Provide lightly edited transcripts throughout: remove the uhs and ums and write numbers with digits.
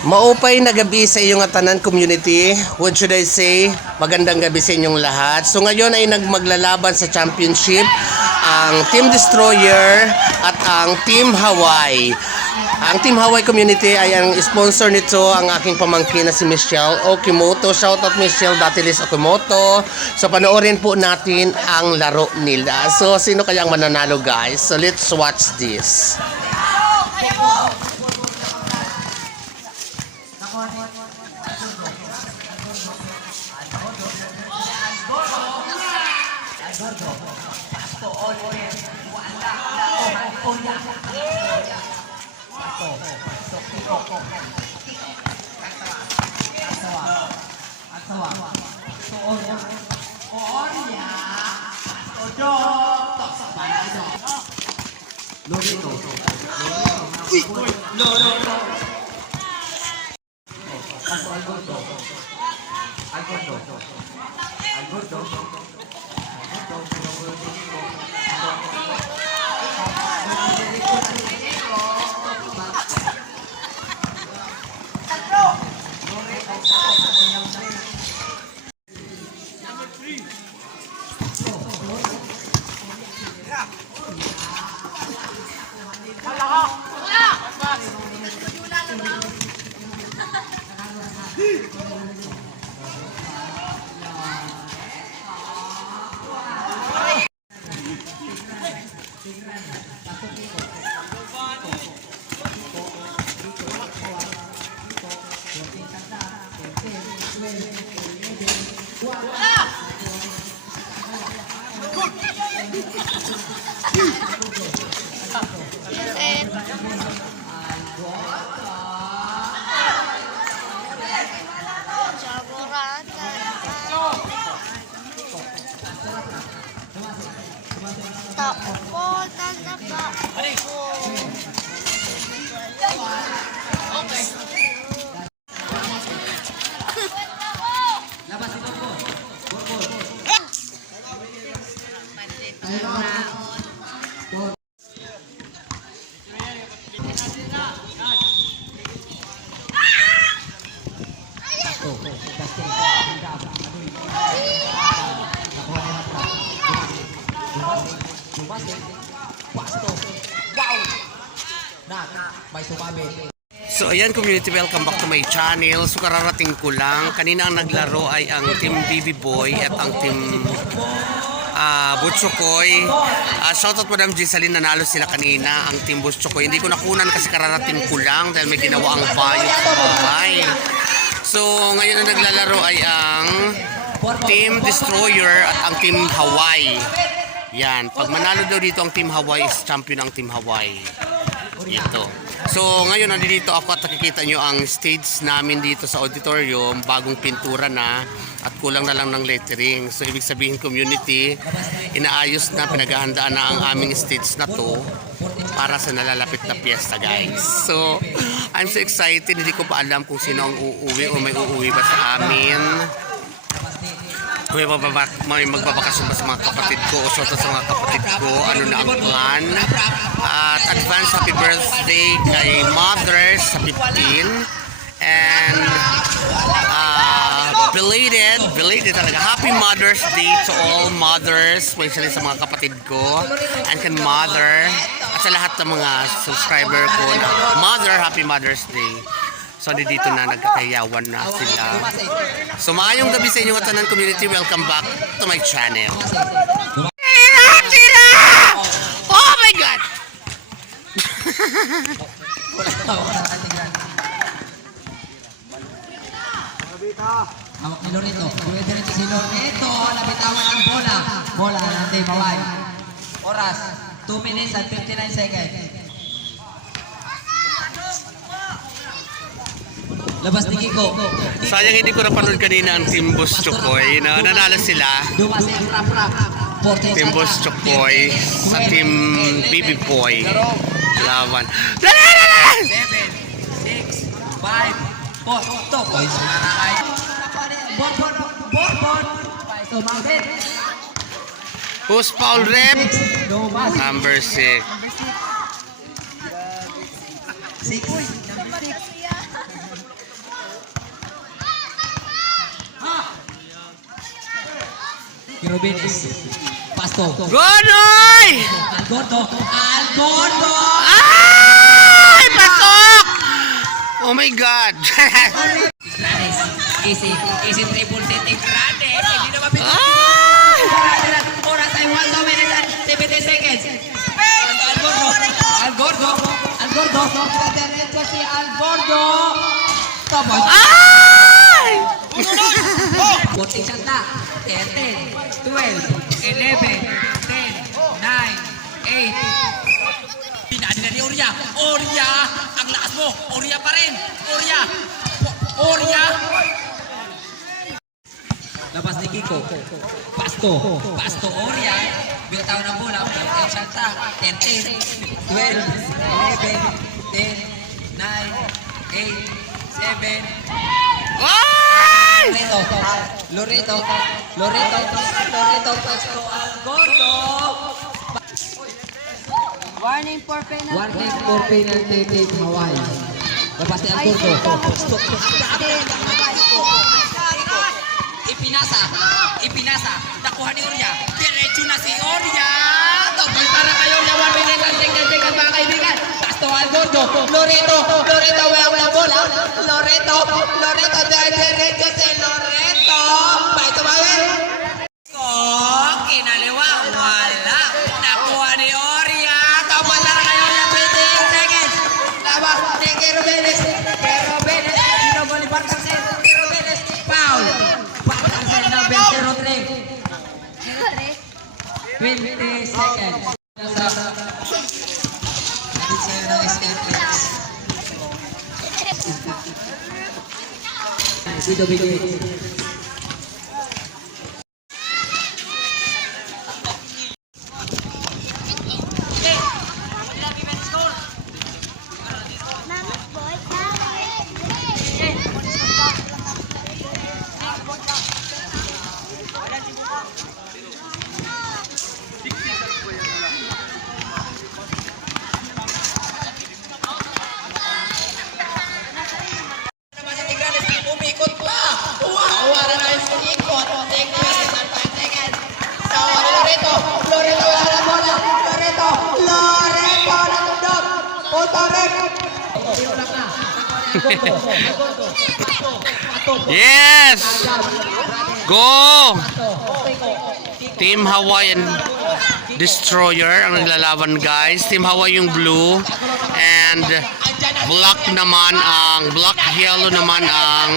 Maupay na gabi sa iyong tanan community. What should I say? Magandang gabi sa inyong lahat. So ngayon ay maglalaban sa championship ang Team Destroyer at ang Team Hawaii. Ang Team Hawaii community ay ang sponsor nito ang aking pamangkin na si Michelle Okimoto. Shoutout Michelle Datilis Okimoto. So panoorin po natin ang laro nila. So sino kaya ang mananalo guys? So let's watch this. So ayan community, welcome back to my channel. So kararating ko lang, kanina ang naglaro ay ang Team Baby Boy at ang Team Butchokoy. Shoutout Madam Gisaline, nanalo sila kanina ang Team Butchokoy. Hindi ko nakunan kasi kararating ko lang dahil may ginawa ang bayo sa bahay. So ngayon ang naglalaro ay ang Team Destroyer at ang Team Hawaii. Yan, pag manalo daw dito ang Team Hawaii, is champion ang Team Hawaii. Ito. So ngayon nandito ako at nakikita nyo ang stage namin dito sa auditorium, bagong pintura na at kulang na lang ng lettering. So ibig sabihin community, inaayos na, pinaghahandaan na ang aming stage na to para sa nalalapit na piyesta guys. So I'm so excited, hindi ko pa alam kung sino ang uuwi o may uuwi ba sa amin. May magbabakasyon ba sa mga kapatid ko o sa mga kapatid ko, ano na ang plan. At advance happy birthday kay Mother sa 15 and belated talaga happy Mother's Day to all mothers, especially sa mga kapatid ko and kan Mother at sa lahat ng mga subscriber ko na Mother, happy Mother's Day. So dito na nagkakayawan na sila. So maayong gabi sa inyo at tanan community, welcome back to my channel. Oh my God! Hawak ni Loreto. Diretso si Loreto. Nabitawan ang bola. Bola ng Team Hawaii. Oras, 2 minutes and 59 seconds. Labas ni Kiko. Sayang hindi ko napanood kanina ang Team Butchokoy na nanalo sila. Dumas si Rap. Team Butchokoy sa Team Baby Boy. Laban. 7, 6, 5, 4, 2 points. Bon. Mountain. Who's foul rep? Number 6. 6. Rubines. Pasto. Gonoy! Algordo. Algordo! Ay! Pasok! Oh my God! Granes. Easy. Easy triple setting. Granes. Hindi na mapit. Ay! Oras ay 1 minutes and 70 seconds. Algordo. Algordo. Diretso si Algordo. Tapos. Ay! 14 shots na. 13, 12, 11, 10, 9, 8. Pinadi na ni Orya. Orya! Ang lakas mo. Orya pa rin. Orya! Orya! Labas ni Kiko. Pasto. Pasto Orya. Bitaw ng bola. 14 shots na. 13, 12, 11, 10, 9, 8, 7, Ay! Loreto, Pasto, Algordo. Warning for penalty. Warning for penalty take Hawaii. Lepas ni Algordo. Pasto. Ipinasa. Nakuha ni Orya. Diretso na si Orya. Tungkol para kayo na 1 minute and 10 seconds mga kaibigan. Pasto, Algordo. Loreto, wala bola. Loreto, diretso si Loreto. Baik tumawin. Kinaliwa, wala. Nakuha ni Orya. Tungkol para kayo na 20 seconds. Tama, ni Kerobenes. Ginogol ni Barcasen. Kerobenes, foul. Barcasen number 03. 20 seconds. Napit sa'yo ng SFX. Dito bigay. Umikot pa! Wala na yung umikot. Take this and 5 seconds. So, Loreto, wala na bola. Loreto, natundog. Punto rin. Yes! Go! Team Hawaiian Destroyer ang naglalaban guys. Team Hawaii yung blue and black naman ang yellow naman ang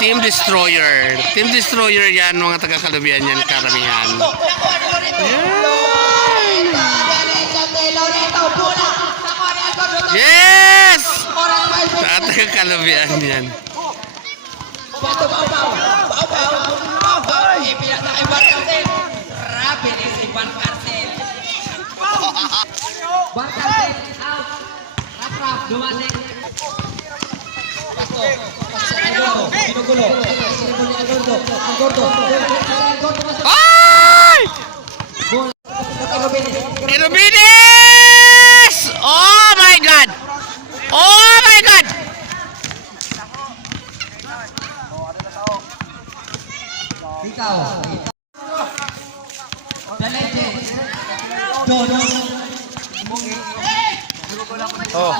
Team Destroyer. Team Destroyer yan mga taga-Kalubian yan karamihan. Yes! Taga-Kalubian yan. Ipinasa kay Barcasen. Rapi ni si Barcasen. Barcasen out. Rap, dumasing. Pasto. Algordo. Ginugulo. Sinibol ni Algordo. Algordo masuk. Ay! Bola. Kirubinis! Oh my God! Oh my God! Ikaw. Dalete. Dono. Oh.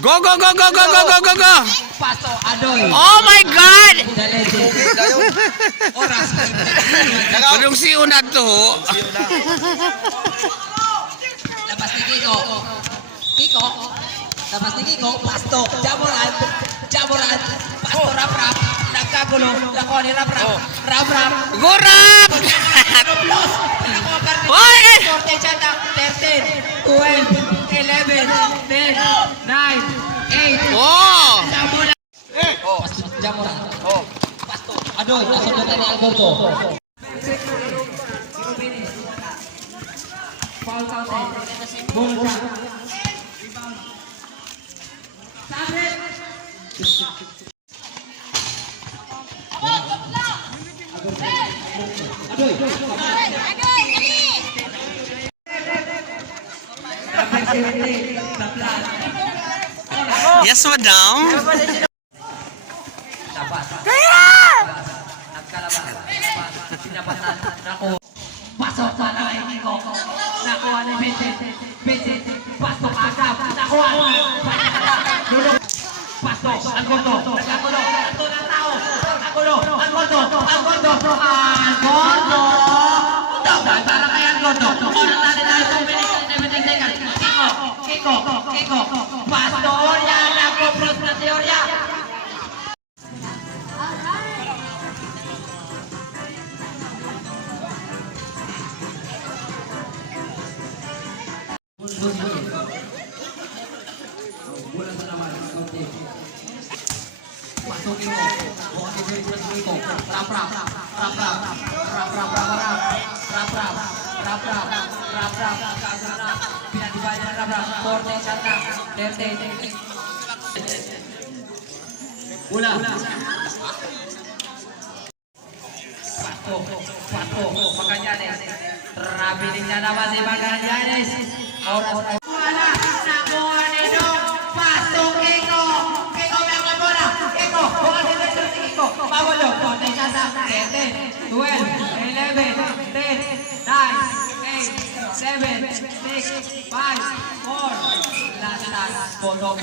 Go, go, go, go, go, go, go, go, go! Pasto. Adoy. Oh my God! Dalete. Oras. Anong si Una to? Labas ni Kiko. Labas ni Kiko. Pasto. Jamoran. Pasto rap. Nagkagulo. Lako ni rap. Gurap! Oy! 13, 12, 11, 10, 9, 8. Oh! Jamoran. Pasto. Adoy. Langsung natin ni Algordo. Foul counted. Ball shot. Sabit. Yes, madam. Dapat. Nagkalabas. Pinapatan. Pasok, ang gordo, nagkagulo, ito na tao, nagkagulo, ang gordo, ang gordo, ang gordo. Double para kay ang gordo. Oras natin na 2 minutes and 17 seconds. Kiko. Pastoria, nagpo-cross na si Orya. Pasukin mo. Bukan yung favorite mo ito. Rap. Pinadibay na rap. Forte, shot na. Lerte. Bola. Pato. Magallanes. Rapidin na naman si Magallanes. Oras. Wala. Nakuha nito. Pasok Kiko. Kiko may mga bola. Kiko. Bukan yung favorite si Kiko. Pawalo. Forte, shot na. 10, 12, 11, 10, 9, 8, 7, 6, 5, 4. Last. Boto.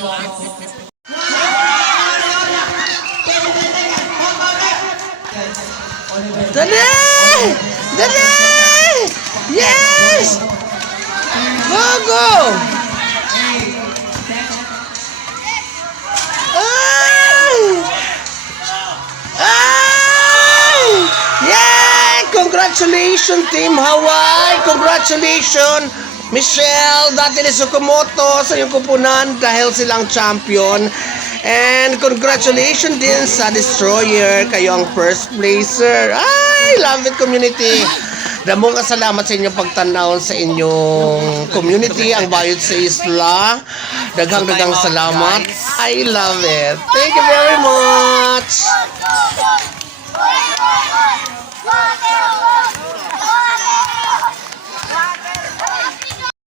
Dali! Yes! Go! Yeah! Congratulations, Team Hawaii! Congratulations, Michelle, Dati Sukumoto sa iyong kupunan dahil silang champion. And congratulations din sa Destroyer, kayo ang first placer. I love it, community. Damong salamat sa inyong pagtanaw sa inyong community, ang bayot sa isla. Daghang salamat. I love it. Thank you very much.